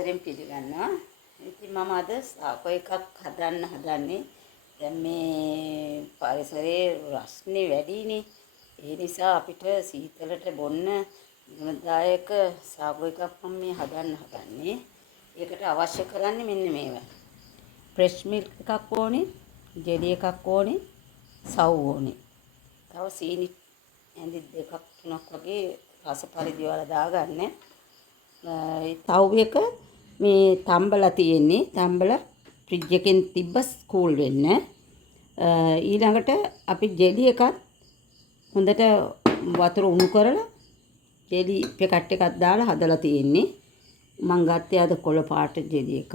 ආදරෙන් පිළිගන්නවා. ඉතින් මම අද සාකෝ එකක් හදන්න හදන්නේ. දැන් මේ පරිසරයේ රස්නේ වැඩිනේ. ඒ නිසා අපිට සීතලට බොන්න ගුණදායක සාකෝ එකක් මම මේ හදන්න හදන්නේ. ඒකට අවශ්‍ය කරන්නේ මෙන්න මේවා. ෆ්‍රෙෂ් මිල්ක් එකක් ඕනේ, ජෙලි එකක් ඕනේ, සව් ඕනේ. තව සීනි ඇඳි දෙකක් තුනක් වගේ රස පරිදි වල දාගන්න. තව් එක මේ තම්බලා තියෙන්නේ. තම්බලා ෆ්‍රිජ් එකෙන් තිබ්බ කූල් වෙන්න. ඊළඟට අපි ජෙලි එකත් හොඳට වතුර උණු කරලා ජෙලි පැකට් එකක් දාලා හදලා තියෙන්නේ. මං ගත්තේ අද කොළ පාට ජෙලි එකක්.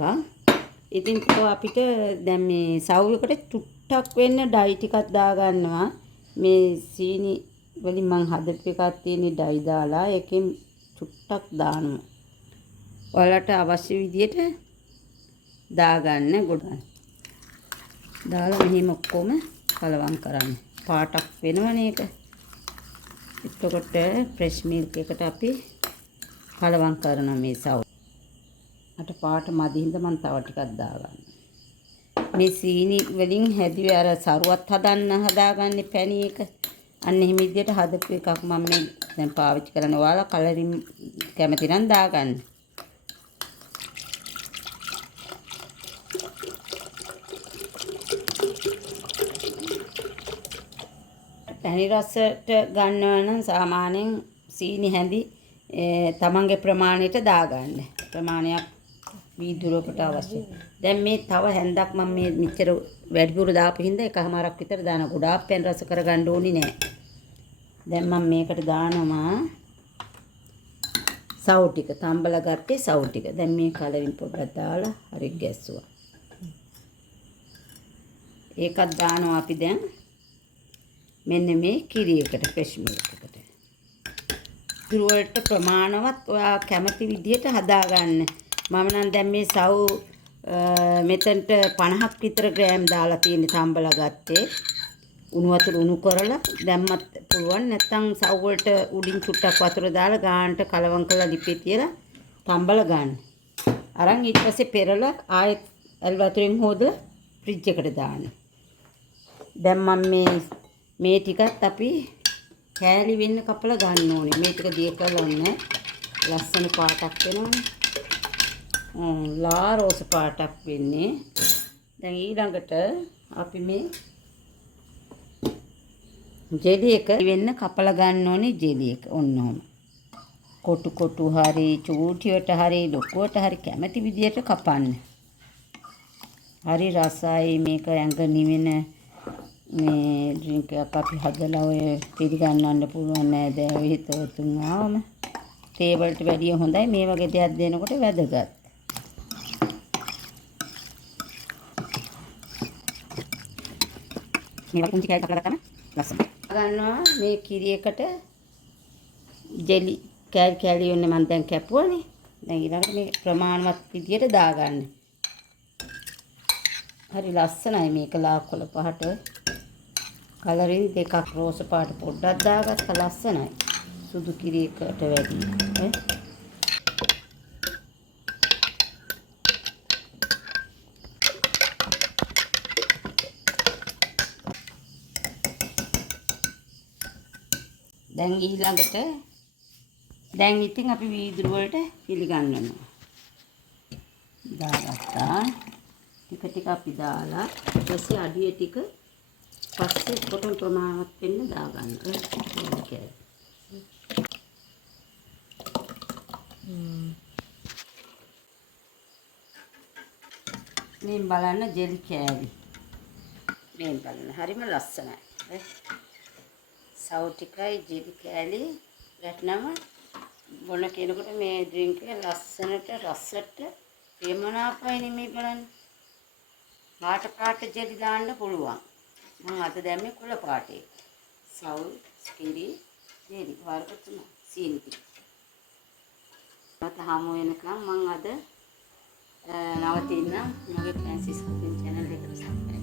ඉතින් අපිට දැන් මේ සව් එකට චුට්ටක් වෙන්න ඩයි ටිකක් දාගන්නවා. මේ සීනි වලින් මං හදපු එකක් තියෙන්නේ ඩයි දාලා ඒකෙන් චුට්ටක් දානවා. ඔයාලට අවශ්‍ය විදියට දාගන්න ගොඩක්. දාලා මෙහෙම ඔක්කොම කලවම් කරන්න. පාටක් වෙනවනේ ඒක. එතකොට ෆ්‍රෙෂ් මිල්ක් එකට අපි කලවම් කරන මේ සව්. අට පාට මදි හින්දා මම තව ටිකක් දාගන්න. මේ සීනි වලින් හැදුවේ අර සරුවත් හදාගන්නේ පැණි එක. අන්න එහෙම විදියට හදපු එකක් මම මේ දැන් පාවිච්චි කරන්නේ. ඔයාලා කලරින් කැමති නම් දාගන්න. පැණි රසට ගන්නවා නම් සාමාන්‍යයෙන් සීනි හැඳි තමන්ගේ ප්‍රමාණයට දාගන්න. ප්‍රමාණයක් වීදුරුවකට අවශ්‍යයි. දැන් මේ තව හැන්දක් මම මේ මෙච්චර වැඩිපුර දාපු හින්දා එකමාරක් විතර දාන. ගොඩාක් පැණි රස කරගන්න ඕනේ නෑ. දැන් මම මේකට දානවා සව් ටික. තම්බලා ගත්තේ සව් ටික. දැන් මේ කලරින් පොඩ්ඩක් දාලා හරි ගැස්සුවා. ඒකත් දානවා අපි දැන් මෙන්න මේ කිරි එකට ෆ්‍රෙෂ් මිල්ක් එකට. දුරවලට ප්‍රමාණවත් ඔයා කැමති විදියට හදාගන්න. මම නම් දැන් මේ සව් මෙතනට 50ක් විතර ග්‍රෑම් දාලා තියෙන්නේ තම්බලා ගත්තේ. උණු වතුර උණු කරලා දැම්මත් පුළුවන්. නැත්නම් සව් වලට උඩින් චුට්ටක් වතුර දාලා ගානට කලවම් කරලා ලිපේ තියලා තම්බලා ගන්න. අරන් ඊට පස්සේ පෙරලා ආයෙත් ඇල් වතුරෙන් හොදලා ෆ්‍රිජ් එකට දාන්න. දැන් මම මේ ටිකත් අපි කෑලි වෙන්න කපලා ගන්න ඕනේ. මේ ටික දිය කරලා ලස්සන පාටක් වෙනවනේ. ලා රෝස පාටක් වෙන්නේ. දැන් ඊළඟට අපි මේ ජෙලි එක වෙන්න කපලා ගන්න ඕනේ ජෙලි එක. ඔන්නෝම. කොටු හරි චූටියට හරි ලොකුවට හරි කැමති විදියට කපන්න. හරි රසයි මේක ඇඟ නිවෙන මේ ඩ්‍රින්ක් එකක් අපි හදලා ඔය පිළිගන්නන්න පුළුවන් නෑ දැන් හිතවතුන් ආවම තේ වලට වැඩිය හොඳයි මේ වගේ දෙයක් දෙනකොට වැදගත්. මේ වගේ කුංචි කෑලි කපලා ගන්න ලස්සන. ගන්නවා මේ කිරි එකට ජෙලි කෑලි වෙන්නේ මම දැන් කැපුවානේ. දැන් ඊළඟට මේ ප්‍රමාණවත් විදියට දාගන්න. හරි ලස්සනයි මේක ලා කොළ පහට. කලරින් දෙකක් රෝස පාට පොඩ්ඩක් දාගත්ත ලස්සනයි. සුදු කිරි එකට වැඩි. දැන් ඊළඟට දැන් ඉතින් අපි වීදුරු වලට පිළිගන්නවා. දාගත්තා. ටික අපි දාලා ඊපස්සේ අඩිය ටික පස්සේ කොටන් ප්‍රමාණවත් වෙන්න දාගන්න. මේ බලන්න ජෙලි කෑලි. මේ බලන්න හරිම ලස්සනයි. සව් ටිකයි ජෙලි කෑලි වැටෙනම බොන කෙනෙකුට මේ ඩ්‍රින්ක් එක ලස්සනට රසට ප්‍රේමනාපයි මේ බලන්න. පාට ජෙලි දාන්න පුළුවන්. මම අද දැම්මේ කොළ පාටේ. සව් කිරි ජෙලි වර්ග තුන සීනි ටික. මට හමු වෙනකම් මම අද නවතින්න මගේ ෆ්‍රැන්සිස් කුකින් channel එකට සබ්ස්ක්‍රයිබ්